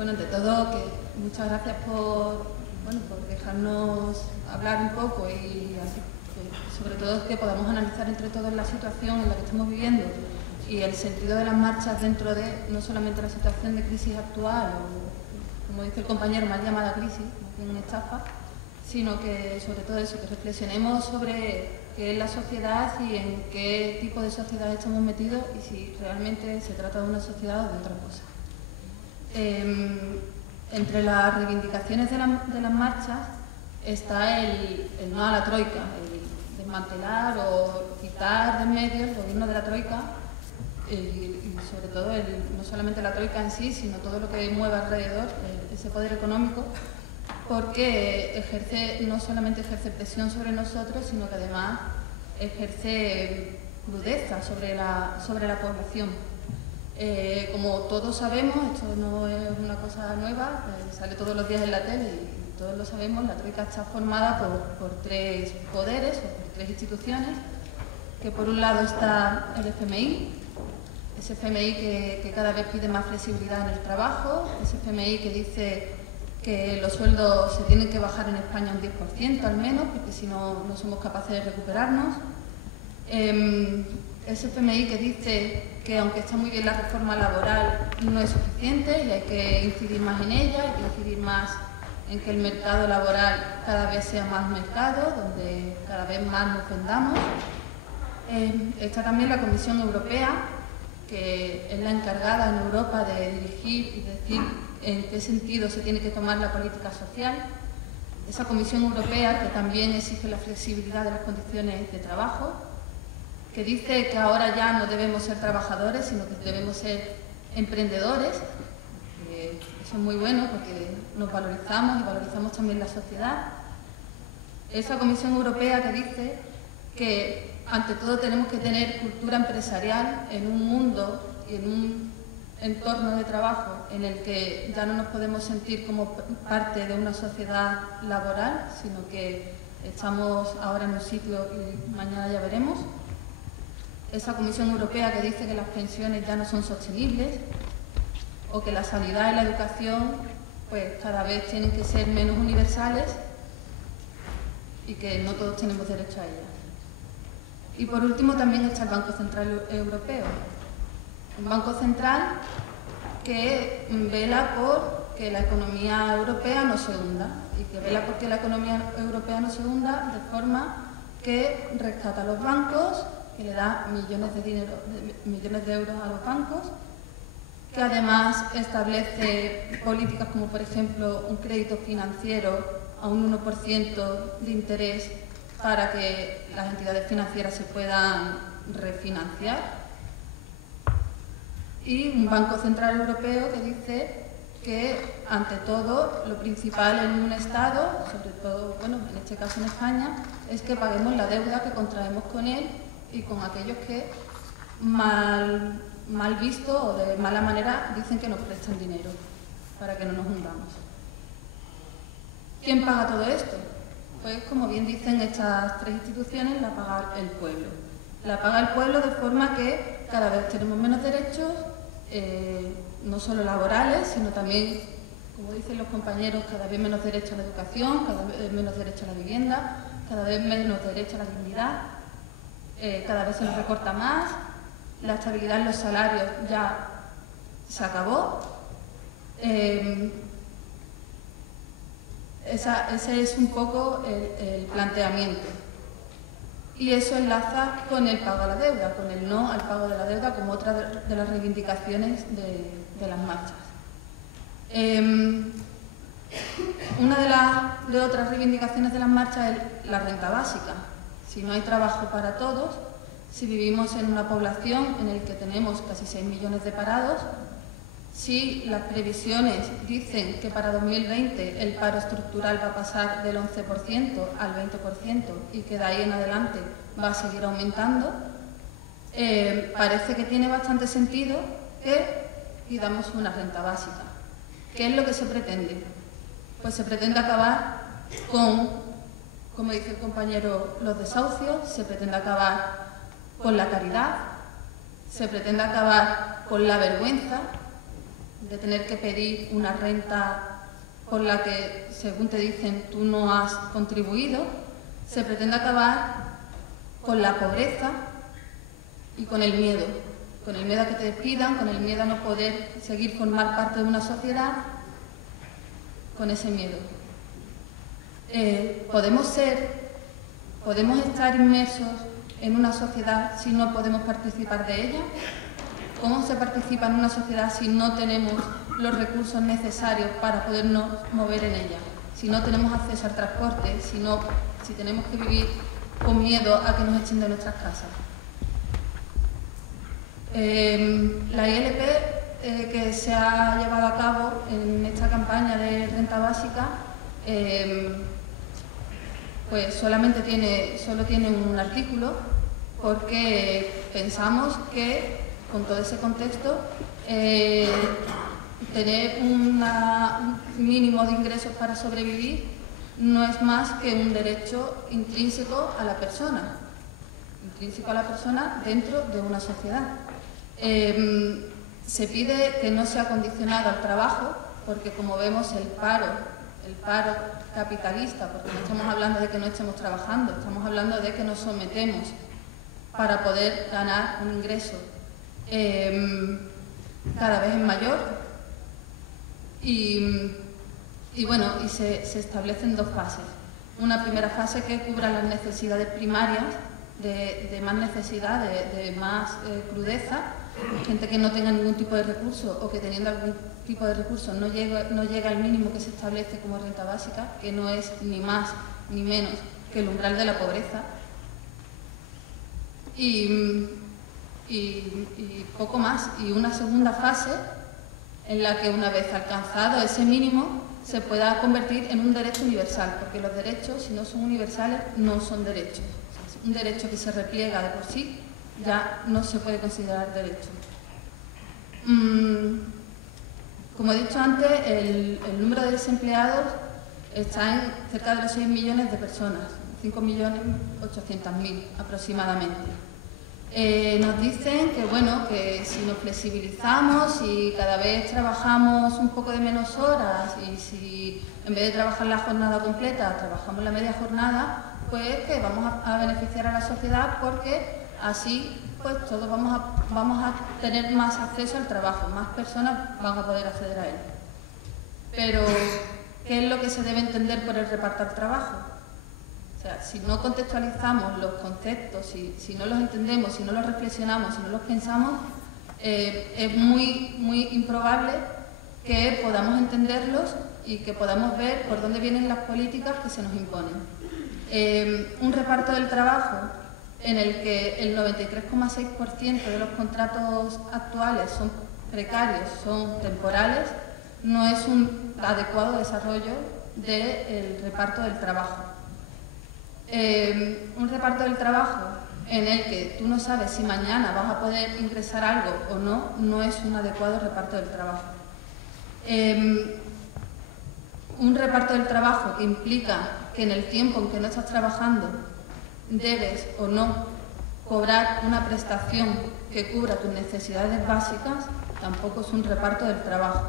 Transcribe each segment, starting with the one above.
Bueno, ante todo, muchas gracias por dejarnos hablar un poco y así, sobre todo que podamos analizar entre todos la situación en la que estamos viviendo y el sentido de las marchas dentro de no solamente la situación de crisis actual o, como dice el compañero, mal llamada crisis, más bien una estafa, sino que sobre todo eso, que reflexionemos sobre qué es la sociedad y en qué tipo de sociedad estamos metidos y si realmente se trata de una sociedad o de otra cosa. Entre las reivindicaciones de las marchas está el no a la troika, el desmantelar o quitar de medio el gobierno de la troika y sobre todo no solamente la troika en sí, sino todo lo que mueve alrededor, ese poder económico, porque no solamente ejerce presión sobre nosotros, sino que además ejerce crudeza sobre la población. Como todos sabemos, esto no es una cosa nueva, sale todos los días en la tele y todos lo sabemos, la troika está formada por tres poderes o por tres instituciones, que por un lado está el FMI, ese FMI que cada vez pide más flexibilidad en el trabajo, ese FMI que dice que los sueldos se tienen que bajar en España un 10% al menos, porque si no, no somos capaces de recuperarnos. Ese FMI que dice que aunque está muy bien la reforma laboral, no es suficiente y hay que incidir más en ella, hay que incidir más en que el mercado laboral cada vez sea más mercado, donde cada vez más nos vendamos. Está también la Comisión Europea, que es la encargada en Europa de dirigir y decir en qué sentido se tiene que tomar la política social. Esa Comisión Europea que también exige la flexibilidad de las condiciones de trabajo, que dice que ahora ya no debemos ser trabajadores, sino que debemos ser emprendedores. Eso es muy bueno porque nos valorizamos y valorizamos también la sociedad. Esa Comisión Europea que dice que ante todo tenemos que tener cultura empresarial en un mundo y en un entorno de trabajo en el que ya no nos podemos sentir como parte de una sociedad laboral, sino que estamos ahora en un sitio y mañana ya veremos. Esa Comisión Europea que dice que las pensiones ya no son sostenibles o que la sanidad y la educación pues cada vez tienen que ser menos universales y que no todos tenemos derecho a ellas. Y por último también está el Banco Central Europeo. Un Banco Central que vela por que la economía europea no se hunda y que vela por que la economía europea no se hunda de forma que rescata a los bancos, que le da millones de euros a los bancos, que además establece políticas como por ejemplo un crédito financiero a un 1% de interés para que las entidades financieras se puedan refinanciar, y un Banco Central Europeo que dice que ante todo lo principal en un Estado, sobre todo en este caso en España, es que paguemos la deuda que contraemos con él y con aquellos que mal visto o de mala manera dicen que nos prestan dinero para que no nos hundamos. ¿Quién paga todo esto? Pues como bien dicen estas tres instituciones, la paga el pueblo. La paga el pueblo de forma que cada vez tenemos menos derechos, no solo laborales, sino también, como dicen los compañeros, cada vez menos derecho a la educación, cada vez menos derecho a la vivienda, cada vez menos derecho a la dignidad. Cada vez se nos recorta más, la estabilidad en los salarios ya se acabó. Ese es un poco el planteamiento. Y eso enlaza con el pago a la deuda, con el no al pago de la deuda como otra de las reivindicaciones de las marchas. Una de otras reivindicaciones de las marchas es la renta básica. Si no hay trabajo para todos, si vivimos en una población en la que tenemos casi 6 millones de parados, si las previsiones dicen que para 2020 el paro estructural va a pasar del 11% al 20% y que de ahí en adelante va a seguir aumentando, parece que tiene bastante sentido que pidamos una renta básica. ¿Qué es lo que se pretende? Pues se pretende acabar con, como dice el compañero, los desahucios, se pretende acabar con la caridad, se pretende acabar con la vergüenza de tener que pedir una renta por la que, según te dicen, tú no has contribuido. Se pretende acabar con la pobreza y con el miedo a que te despidan, con el miedo a no poder seguir formar parte de una sociedad, con ese miedo. Podemos estar inmersos en una sociedad si no podemos participar de ella. ¿Cómo se participa en una sociedad si no tenemos los recursos necesarios para podernos mover en ella? Si no tenemos acceso al transporte, si tenemos que vivir con miedo a que nos echen de nuestras casas. La ILP que se ha llevado a cabo en esta campaña de renta básica pues solo tiene un artículo, porque pensamos que con todo ese contexto tener un mínimo de ingresos para sobrevivir no es más que un derecho intrínseco a la persona dentro de una sociedad. Se pide que no sea condicionado al trabajo, porque como vemos el paro capitalista, porque no estamos hablando de que no estemos trabajando, estamos hablando de que nos sometemos para poder ganar un ingreso cada vez es mayor y se establecen dos fases. Una primera fase que cubra las necesidades primarias, de más necesidad, de más crudeza, gente que no tenga ningún tipo de recurso o que teniendo algún tipo de recursos no llega al mínimo que se establece como renta básica, que no es ni más ni menos que el umbral de la pobreza. Y poco más. Y una segunda fase en la que, una vez alcanzado ese mínimo, se pueda convertir en un derecho universal, porque los derechos, si no son universales, no son derechos. O sea, un derecho que se repliega de por sí ya no se puede considerar derecho. Como he dicho antes, el número de desempleados está en cerca de los 6 millones de personas, 5.800.000 aproximadamente. Nos dicen que si nos flexibilizamos y cada vez trabajamos un poco de menos horas y si en vez de trabajar la jornada completa trabajamos la media jornada, pues que vamos a beneficiar a la sociedad, porque así pues todos vamos a tener más acceso al trabajo, más personas van a poder acceder a él. Pero, ¿qué es lo que se debe entender por el reparto del trabajo? O sea, si no contextualizamos los conceptos, si no los entendemos, si no los reflexionamos, si no los pensamos, es muy improbable que podamos entenderlos y que podamos ver por dónde vienen las políticas que se nos imponen. Un reparto del trabajo en el que el 93,6% de los contratos actuales son precarios, son temporales, no es un adecuado desarrollo del reparto del trabajo. Un reparto del trabajo en el que tú no sabes si mañana vas a poder ingresar algo o no, no es un adecuado reparto del trabajo. Un reparto del trabajo que implica que en el tiempo en que no estás trabajando debes o no cobrar una prestación que cubra tus necesidades básicas, tampoco es un reparto del trabajo,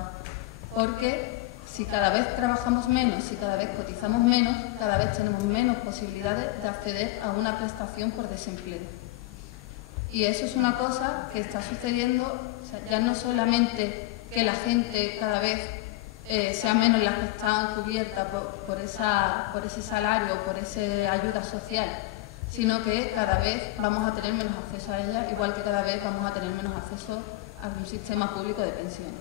porque si cada vez trabajamos menos, si cada vez cotizamos menos, cada vez tenemos menos posibilidades de acceder a una prestación por desempleo. Y eso es una cosa que está sucediendo, o sea, ya no solamente que la gente cada vez sea menos las que están cubiertas por ese salario, por esa ayuda social, sino que cada vez vamos a tener menos acceso a ella, igual que cada vez vamos a tener menos acceso a un sistema público de pensiones.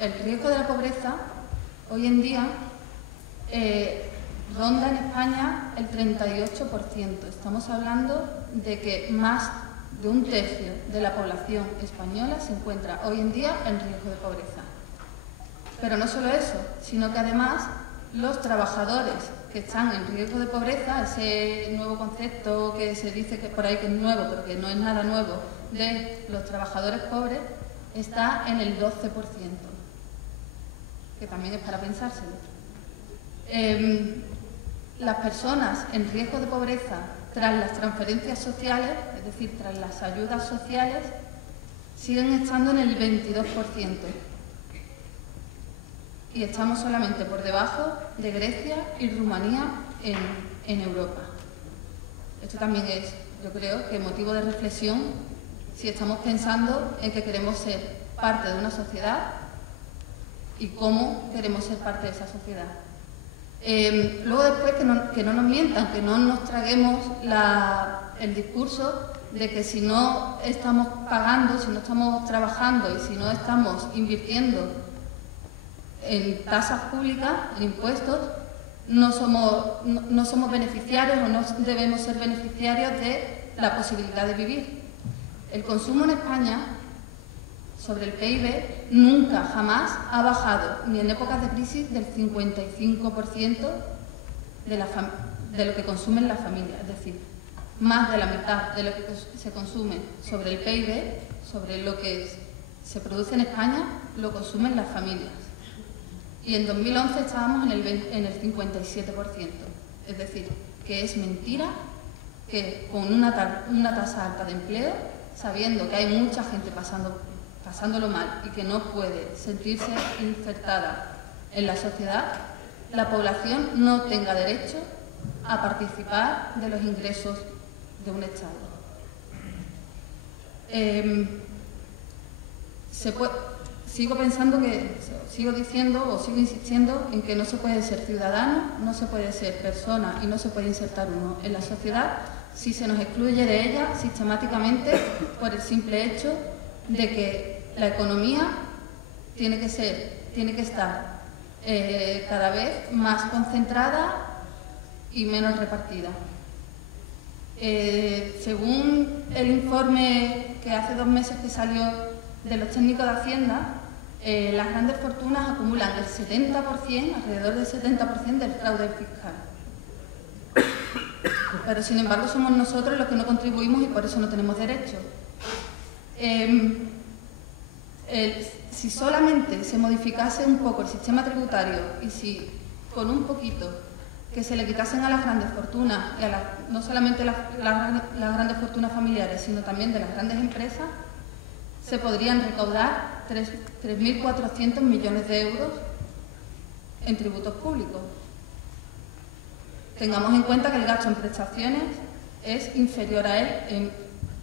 El riesgo de la pobreza hoy en día ronda en España el 38%. Estamos hablando de que más de un tercio de la población española se encuentra hoy en día en riesgo de pobreza. Pero no solo eso, sino que además los trabajadores que están en riesgo de pobreza, ese nuevo concepto que se dice que por ahí que es nuevo, pero que no es nada nuevo, de los trabajadores pobres, está en el 12%, que también es para pensárselo. Las personas en riesgo de pobreza tras las transferencias sociales, es decir, tras las ayudas sociales, siguen estando en el 22%. Y estamos solamente por debajo de Grecia y Rumanía en Europa. Esto también es, yo creo, que motivo de reflexión si estamos pensando en que queremos ser parte de una sociedad y cómo queremos ser parte de esa sociedad. Luego después que no nos mientan, que no nos traguemos el discurso de que si no estamos pagando, si no estamos trabajando y si no estamos invirtiendo en tasas públicas, en impuestos, no somos beneficiarios o no debemos ser beneficiarios de la posibilidad de vivir. El consumo en España, sobre el PIB, nunca, jamás ha bajado, ni en épocas de crisis, del 55% de lo que consumen las familias. Es decir, más de la mitad de lo que se consume sobre el PIB, sobre lo que se produce en España, lo consumen las familias. Y en 2011 estábamos en el 57%. Es decir, que es mentira que con una tasa alta de empleo, sabiendo que hay mucha gente pasándolo mal y que no puede sentirse insertada en la sociedad, la población no tenga derecho a participar de los ingresos de un Estado. Sigo insistiendo en que no se puede ser ciudadano, no se puede ser persona y no se puede insertar uno en la sociedad si se nos excluye de ella sistemáticamente por el simple hecho de que la economía tiene que estar cada vez más concentrada y menos repartida. Según el informe que hace 2 meses que salió de los técnicos de Hacienda, las grandes fortunas acumulan el 70%, alrededor del 70% del fraude fiscal. Pero, sin embargo, somos nosotros los que no contribuimos y por eso no tenemos derecho. Si solamente se modificase un poco el sistema tributario y si con un poquito que se le quitasen a las grandes fortunas, y no solamente las grandes fortunas familiares, sino también de las grandes empresas, se podrían recaudar 3.400 millones de euros en tributos públicos. Tengamos en cuenta que el gasto en prestaciones es inferior a él en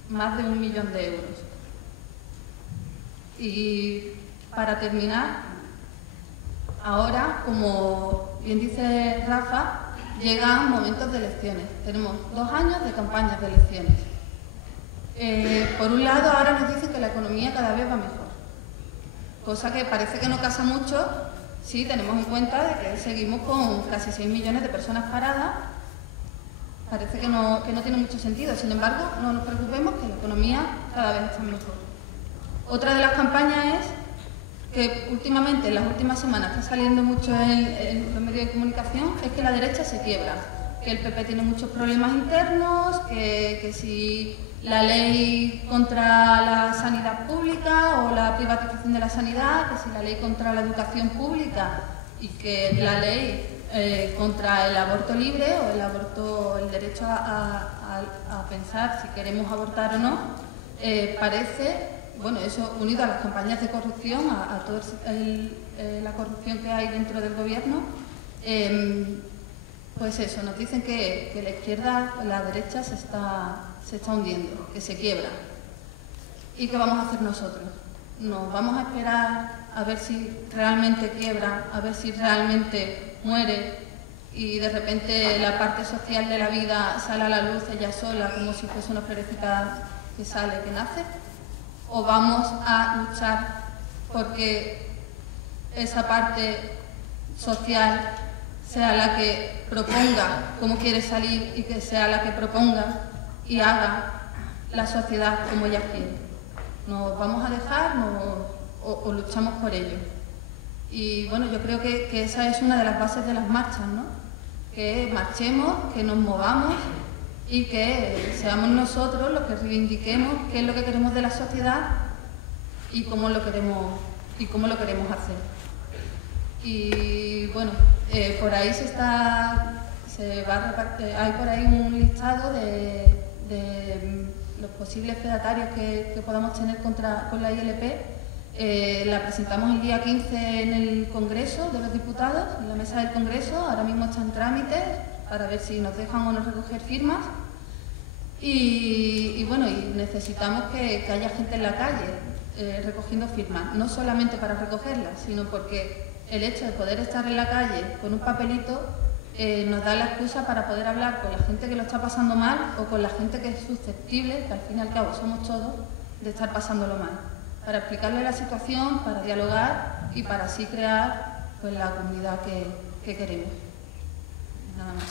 más de 1 millón de euros. Y para terminar, ahora, como bien dice Rafa, llegan momentos de elecciones. Tenemos 2 años de campañas de elecciones. Por un lado, ahora nos dicen que la economía cada vez va mejor, cosa que parece que no casa mucho si tenemos en cuenta de que seguimos con casi 6 millones de personas paradas. Parece que no tiene mucho sentido. Sin embargo, no nos preocupemos, que la economía cada vez está mejor. Otra de las campañas es que últimamente, en las últimas semanas, está saliendo mucho en los medios de comunicación, es que la derecha se quiebra, que el PP tiene muchos problemas internos, que si la ley contra la sanidad pública o la privatización de la sanidad, que si la ley contra la educación pública y que la ley contra el aborto libre o el derecho a pensar si queremos abortar o no, parece, bueno, eso unido a las campañas de corrupción, a toda la corrupción que hay dentro del gobierno, pues eso, nos dicen que la izquierda, la derecha se está hundiendo, que se quiebra. ¿Y qué vamos a hacer nosotros? ¿Nos vamos a esperar a ver si realmente quiebra, a ver si realmente muere y de repente la parte social de la vida sale a la luz ella sola como si fuese una florecita que sale, que nace? ¿O vamos a luchar porque esa parte social sea la que proponga cómo quiere salir y que sea la que proponga y haga la sociedad como ella quiere? ¿Nos vamos a dejar o luchamos por ello? Y bueno, yo creo que esa es una de las bases de las marchas, ¿no? Que marchemos, que nos movamos y que seamos nosotros los que reivindiquemos qué es lo que queremos de la sociedad y cómo lo queremos hacer. Y bueno, por ahí hay por ahí un listado de los posibles fedatarios que podamos tener con la ILP. La presentamos el día 15 en el Congreso de los Diputados, en la mesa del Congreso. Ahora mismo está en trámite para ver si nos dejan o no recoger firmas. Y bueno, y necesitamos que haya gente en la calle recogiendo firmas, no solamente para recogerlas, sino porque el hecho de poder estar en la calle con un papelito nos da la excusa para poder hablar con la gente que lo está pasando mal o con la gente que es susceptible, que al fin y al cabo somos todos, de estar pasándolo mal. Para explicarle la situación, para dialogar y para así crear pues, la comunidad que queremos. Nada más.